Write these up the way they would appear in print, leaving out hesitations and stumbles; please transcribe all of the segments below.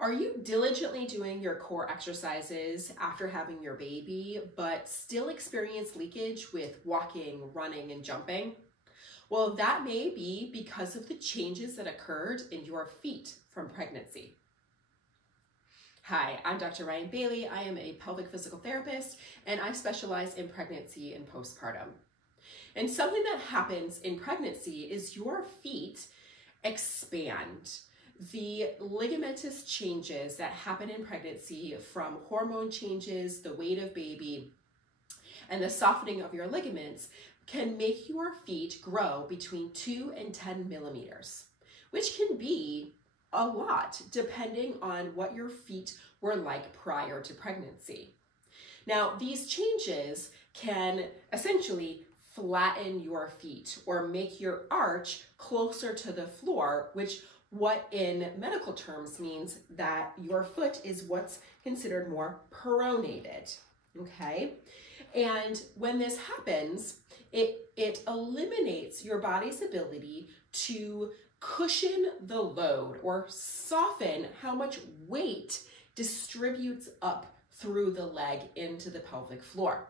Are you diligently doing your core exercises after having your baby, but still experience leakage with walking, running, and jumping? Well, that may be because of the changes that occurred in your feet from pregnancy. Hi, I'm Dr. Ryan Bailey. I am a pelvic physical therapist, and I specialize in pregnancy and postpartum. And something that happens in pregnancy is your feet expand. The ligamentous changes that happen in pregnancy from hormone changes, the weight of baby, and the softening of your ligaments can make your feet grow between 2 and 10 millimeters, which can be a lot depending on what your feet were like prior to pregnancy. Now, these changes can essentially flatten your feet or make your arch closer to the floor, which what in medical terms means that your foot is what's considered more pronated, okay? And when this happens, it eliminates your body's ability to cushion the load or soften how much weight distributes up through the leg into the pelvic floor.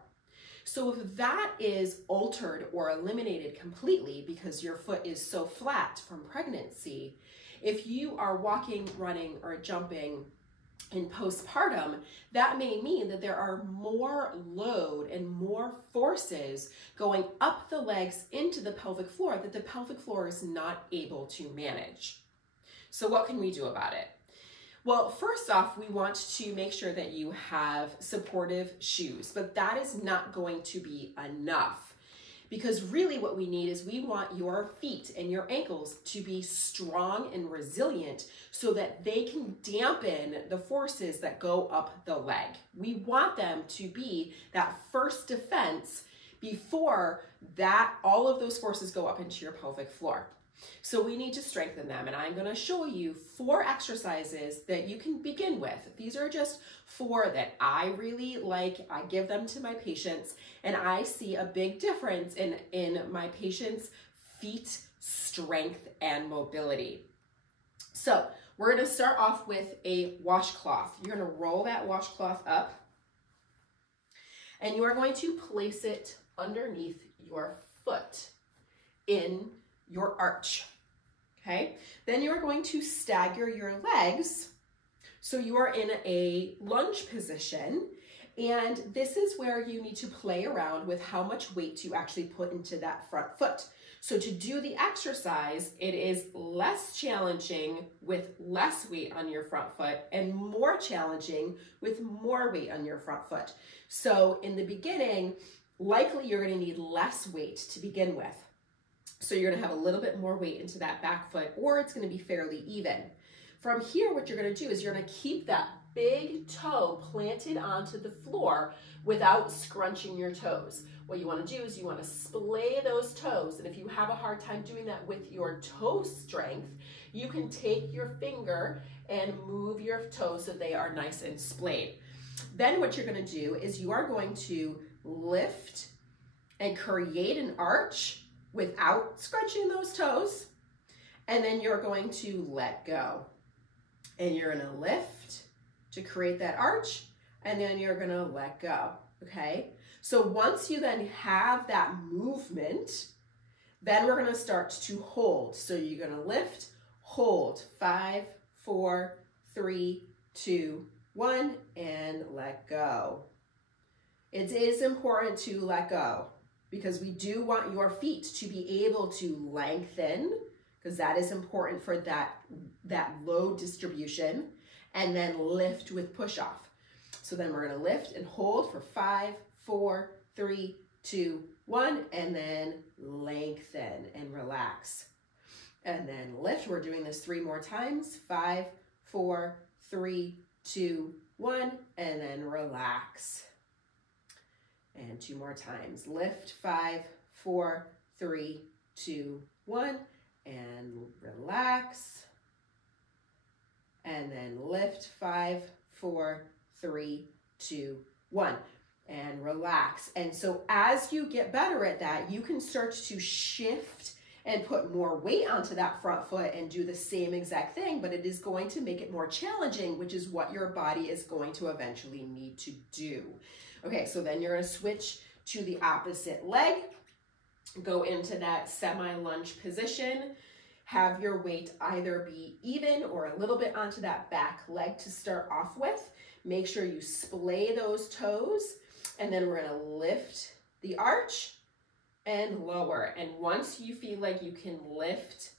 So if that is altered or eliminated completely because your foot is so flat from pregnancy, if you are walking, running, or jumping in postpartum, that may mean that there are more load and more forces going up the legs into the pelvic floor that the pelvic floor is not able to manage. So what can we do about it? Well, first off, we want to make sure that you have supportive shoes, but that is not going to be enough. Because really what we need is we want your feet and your ankles to be strong and resilient so that they can dampen the forces that go up the leg. We want them to be that first defense before that all of those forces go up into your pelvic floor. So we need to strengthen them, and I'm going to show you 4 exercises that you can begin with. These are just 4 that I really like. I give them to my patients, and I see a big difference in my patients' feet strength and mobility. So we're going to start off with a washcloth. You're going to roll that washcloth up, and you are going to place it underneath your foot in your arch, okay? Then you are going to stagger your legs so you are in a lunge position, and this is where you need to play around with how much weight you actually put into that front foot. So to do the exercise, it is less challenging with less weight on your front foot and more challenging with more weight on your front foot. So in the beginning, likely you're going to need less weight to begin with. So you're going to have a little bit more weight into that back foot, or it's going to be fairly even. From here, what you're going to do is you're going to keep that big toe planted onto the floor without scrunching your toes. What you want to do is you want to splay those toes, and if you have a hard time doing that with your toe strength, you can take your finger and move your toes so they are nice and splayed. Then what you're going to do is you are going to lift and create an arch without scrunching those toes, and then you're going to let go. And you're going to lift to create that arch, and then you're going to let go, okay? So once you then have that movement, then we're going to start to hold. So you're going to lift, hold, 5, 4, 3, 2, 1, and let go. It is important to let go, because we do want your feet to be able to lengthen, because that is important for that load distribution, and then lift with push off. So then we're going to lift and hold for 5, 4, 3, 2, 1, and then lengthen and relax. And then lift. We're doing this 3 more times. 5, 4, 3, 2, 1, and then relax. And 2 more times. Lift, 5, 4, 3, 2, 1, and relax. And then lift, 5, 4, 3, 2, 1, and relax. And so as you get better at that, you can start to shift and put more weight onto that front foot and do the same exact thing, but it is going to make it more challenging, which is what your body is going to eventually need to do. Okay, so then you're going to switch to the opposite leg, go into that semi-lunge position, have your weight either be even or a little bit onto that back leg to start off with. Make sure you splay those toes, and then we're going to lift the arch and lower. And once you feel like you can lift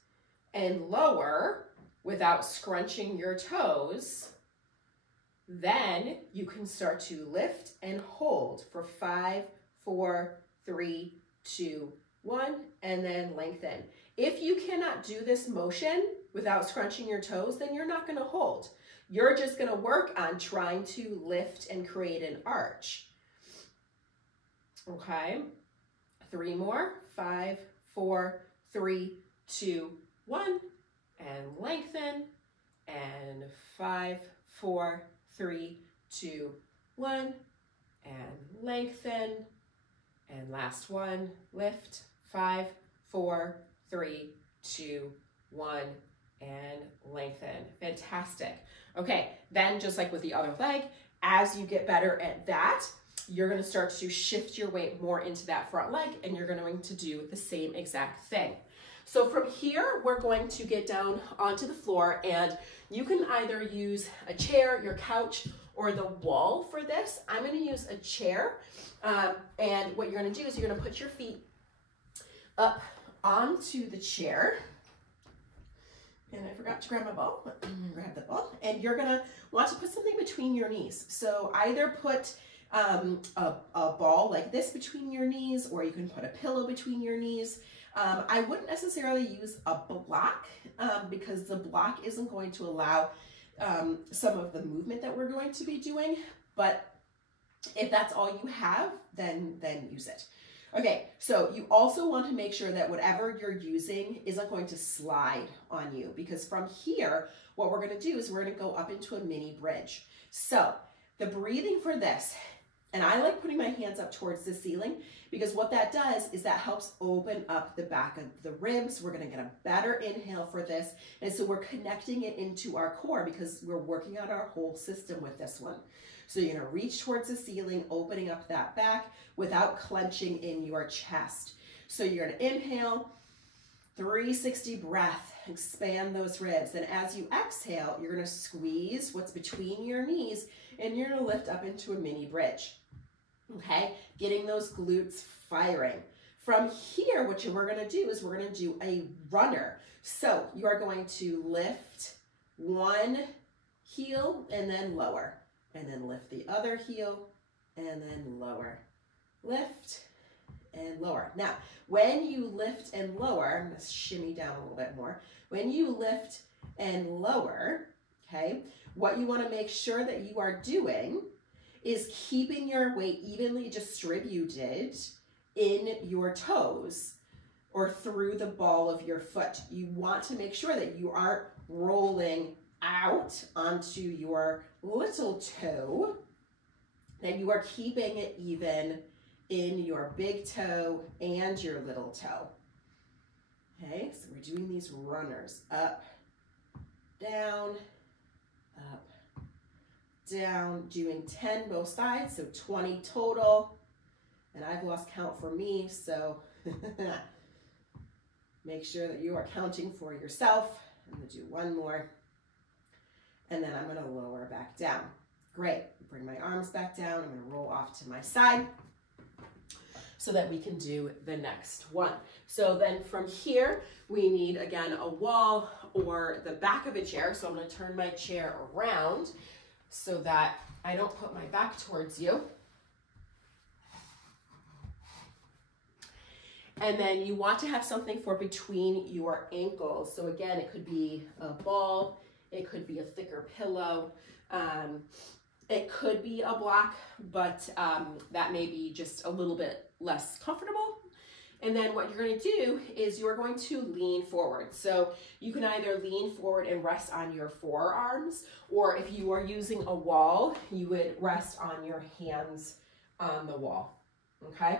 and lower without scrunching your toes, then you can start to lift and hold for 5, 4, 3, 2, 1, and then lengthen. If you cannot do this motion without scrunching your toes, then you're not going to hold. You're just going to work on trying to lift and create an arch. Okay, 3 more, 5, 4, 3, 2, 1, and lengthen, and 5, 4, 3, 2, 1, and lengthen, and last one, lift, 5, 4, 3, 2, 1, and lengthen. Fantastic. Okay, then just like with the other leg, as you get better at that, you're going to start to shift your weight more into that front leg, and you're going to do the same exact thing. So from here, we're going to get down onto the floor, and you can either use a chair, your couch, or the wall for this. I'm going to use a chair, and what you're going to do is you're going to put your feet up onto the chair. And I forgot to grab my ball. Grab the ball. And you're going to want to put something between your knees. So either put a ball like this between your knees, or you can put a pillow between your knees. I wouldn't necessarily use a block because the block isn't going to allow some of the movement that we're going to be doing. But if that's all you have, then use it. Okay, so you also want to make sure that whatever you're using isn't going to slide on you, because from here, what we're going to do is we're going to go up into a mini bridge. So the breathing for this, and I like putting my hands up towards the ceiling, because what that does is that helps open up the back of the ribs. We're going to get a better inhale for this. And so we're connecting it into our core because we're working on our whole system with this one. So you're going to reach towards the ceiling, opening up that back without clenching in your chest. So you're going to inhale, 360 breath, expand those ribs. And as you exhale, you're going to squeeze what's between your knees, and you're going to lift up into a mini bridge. Okay, getting those glutes firing. From here, what we're going to do is we're going to do a runner. So you are going to lift one heel and then lower, and then lift the other heel and then lower. Lift and lower. Now, when you lift and lower, I'm going to shimmy down a little bit more. When you lift and lower, okay, what you want to make sure that you are doing is keeping your weight evenly distributed in your toes or through the ball of your foot. You want to make sure that you aren't rolling out onto your little toe, that you are keeping it even in your big toe and your little toe. Okay, so we're doing these runners. Up, down, up, down, doing 10 both sides, so 20 total. And I've lost count for me, so make sure that you are counting for yourself. I'm going to do one more, and then I'm going to lower back down. Great. Bring my arms back down. I'm going to roll off to my side so that we can do the next one. So then from here, we need, again, a wall or the back of a chair. So I'm going to turn my chair around so that I don't put my back towards you. And then you want to have something for between your ankles. So again, it could be a ball, it could be a thicker pillow, it could be a block, but that may be just a little bit less comfortable. And then what you're going to do is you're going to lean forward. So you can either lean forward and rest on your forearms, or if you are using a wall, you would rest on your hands on the wall, okay?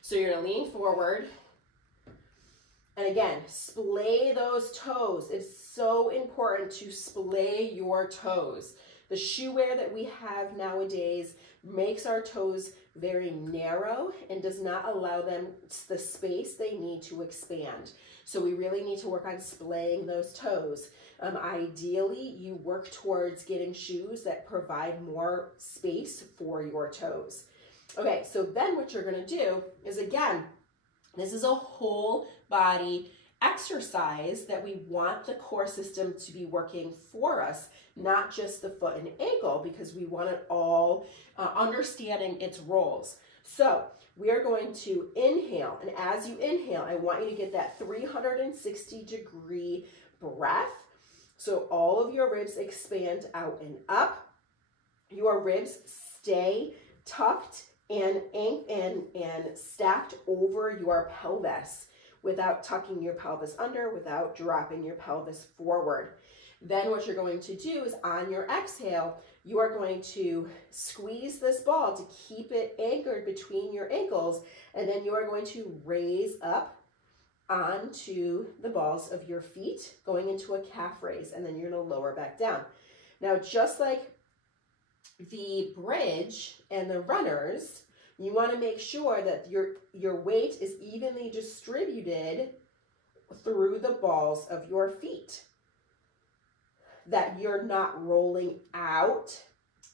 So you're going to lean forward, And again, splay those toes. It's so important to splay your toes. The shoe wear that we have nowadays makes our toes very narrow and does not allow them the space they need to expand. So we really need to work on splaying those toes. Ideally, you work towards getting shoes that provide more space for your toes. Okay, so then what you're gonna do is, again, this is a whole body exercise that we want the core system to be working for us, not just the foot and ankle, because we want it all understanding its roles. So we are going to inhale, and as you inhale, I want you to get that 360-degree breath. So all of your ribs expand out and up. Your ribs stay tucked and stacked over your pelvis without tucking your pelvis under, without dropping your pelvis forward. Then what you're going to do is on your exhale, you are going to squeeze this ball to keep it anchored between your ankles, and then you are going to raise up onto the balls of your feet, going into a calf raise, and then you're going to lower back down. Now, just like the bridge and the runners, you want to make sure that your weight is evenly distributed through the balls of your feet, that you're not rolling out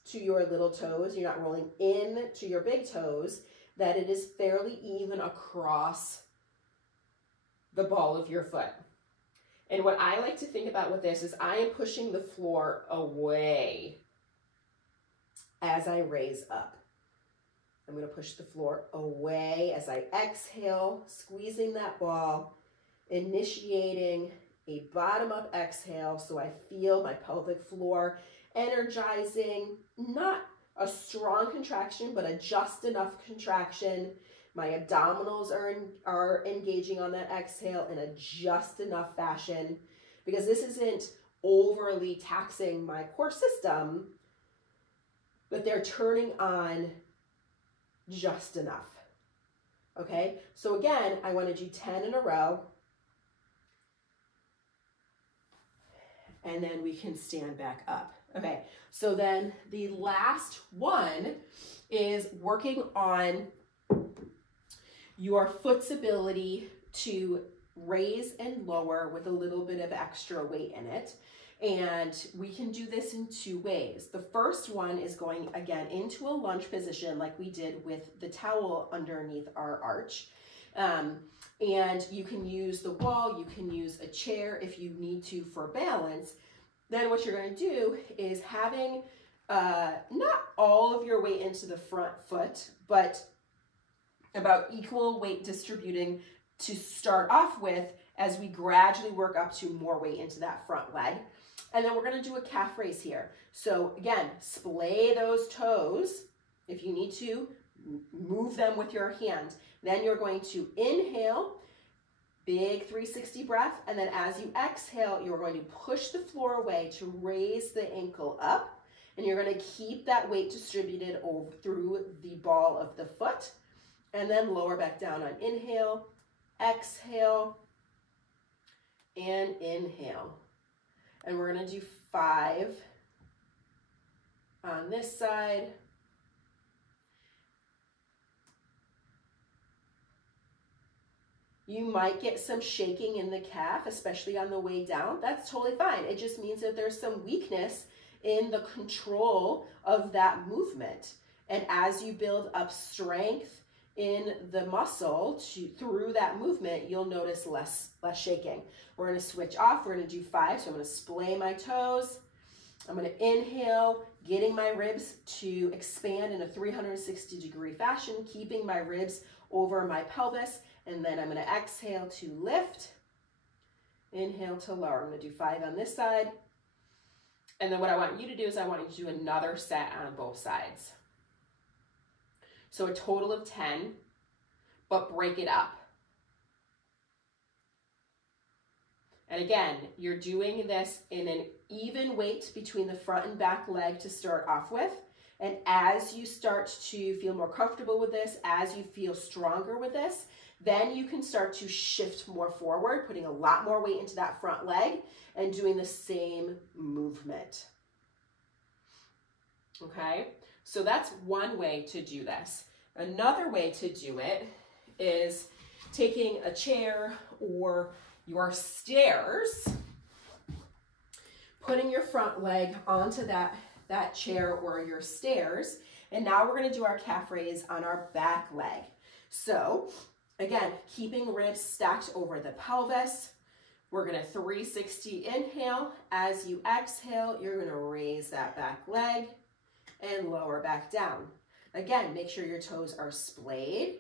to your little toes, you're not rolling in to your big toes, that it is fairly even across the ball of your foot. And what I like to think about with this is I am pushing the floor away as I raise up. I'm going to push the floor away as I exhale, squeezing that ball, initiating a bottom-up exhale so I feel my pelvic floor energizing, not a strong contraction, but a just enough contraction. My abdominals are engaging on that exhale in a just enough fashion, because this isn't overly taxing my core system, but they're turning on just enough. Okay, so again, I want to do 10 in a row, and then we can stand back up. Okay, so then the last one is working on your foot's ability to raise and lower with a little bit of extra weight in it. And we can do this in two ways. The first one is going, again, into a lunge position like we did with the towel underneath our arch. And you can use the wall, you can use a chair if you need to for balance. Then what you're going to do is having not all of your weight into the front foot, but about equal weight distributing to start off with as we gradually work up to more weight into that front leg. And then we're going to do a calf raise here. So again, splay those toes. If you need to, move them with your hand. Then you're going to inhale, big 360 breath, and then as you exhale, you're going to push the floor away to raise the ankle up, and you're going to keep that weight distributed over through the ball of the foot, and then lower back down on inhale, exhale, and inhale. And we're going to do 5 on this side. You might get some shaking in the calf, especially on the way down. That's totally fine. It just means that there's some weakness in the control of that movement. And as you build up strength in the muscle through that movement, you'll notice less shaking. We're going to switch off. We're going to do 5. So I'm going to splay my toes. I'm going to inhale, getting my ribs to expand in a 360-degree fashion, keeping my ribs over my pelvis. And then I'm going to exhale to lift, inhale to lower. I'm going to do 5 on this side. And then what I want you to do is I want you to do another set on both sides. So a total of 10, but break it up. And again, you're doing this in an even weight between the front and back leg to start off with. And as you start to feel more comfortable with this, as you feel stronger with this, Then you can start to shift more forward, putting a lot more weight into that front leg and doing the same movement. Okay, so that's one way to do this. Another way to do it is taking a chair or your stairs, putting your front leg onto that chair or your stairs, and now we're going to do our calf raise on our back leg. So again, keeping ribs stacked over the pelvis. We're going to 360 inhale. As you exhale, you're going to raise that back leg and lower back down. Again, make sure your toes are splayed.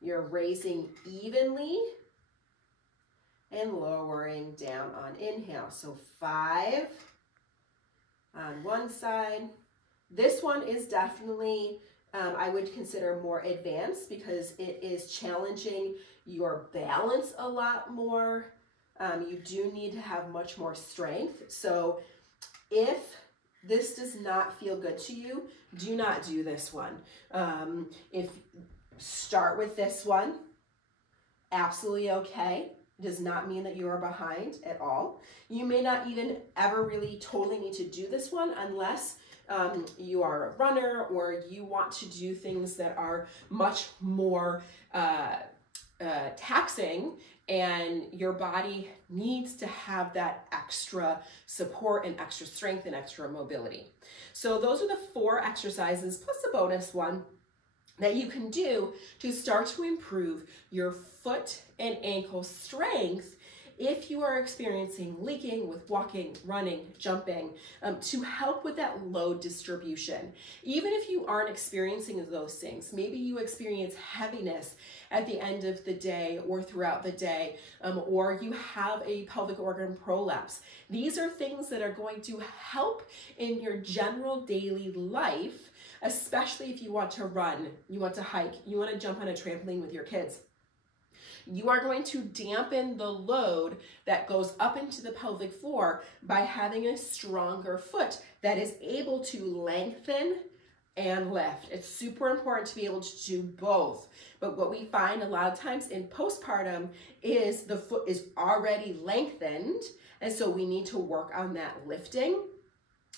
You're raising evenly and lowering down on inhale. So 5 on one side. This one is definitely, I would consider more advanced because it is challenging your balance a lot more. You do need to have much more strength. So if this does not feel good to you, do not do this one. If start with this one, absolutely okay. Does not mean that you are behind at all. You may not even ever really totally need to do this one unless you are a runner or you want to do things that are much more taxing, and your body needs to have that extra support and extra strength and extra mobility. So those are the 4 exercises plus a bonus one that you can do to start to improve your foot and ankle strength if you are experiencing leaking with walking, running, jumping, to help with that load distribution. Even if you aren't experiencing those things, maybe you experience heaviness at the end of the day or throughout the day, or you have a pelvic organ prolapse. These are things that are going to help in your general daily life, especially if you want to run, you want to hike, you want to jump on a trampoline with your kids. You are going to dampen the load that goes up into the pelvic floor by having a stronger foot that is able to lengthen and lift. It's super important to be able to do both. But what we find a lot of times in postpartum is the foot is already lengthened, and so we need to work on that lifting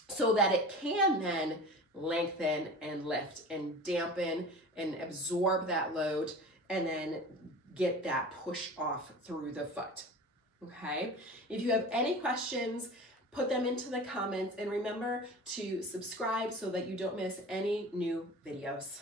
so that it can then lengthen and lift and dampen and absorb that load and then get that push off through the foot. Okay? If you have any questions, put them into the comments, and remember to subscribe so that you don't miss any new videos.